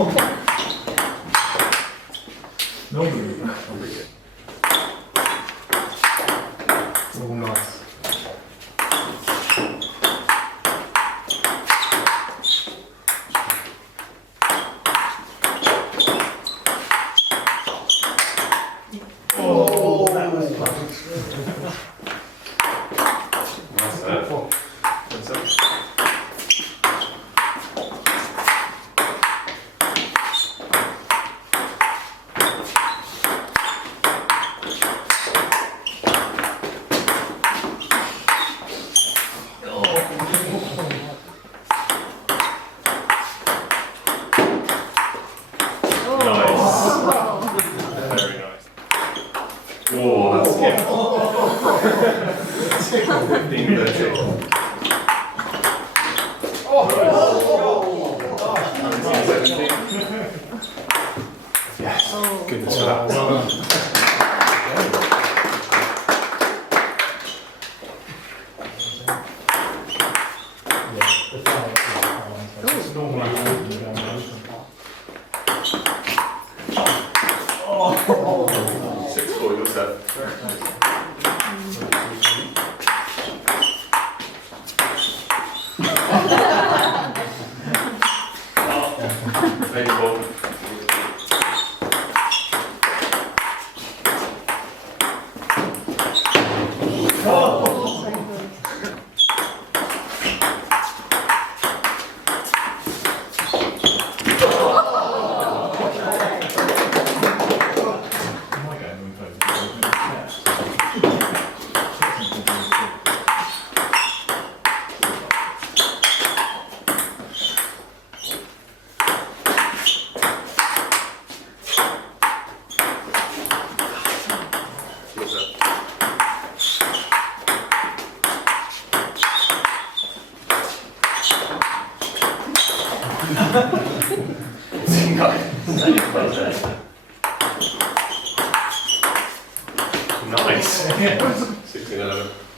No move. Oh, nice. Oh, that was close. Nice that. What's up? Very nice. Oh, that's good. 15, 13. Yes. Goodness for that. Well done. Oh. 6-4, you're set. Maybe ball. Nice. 16-11.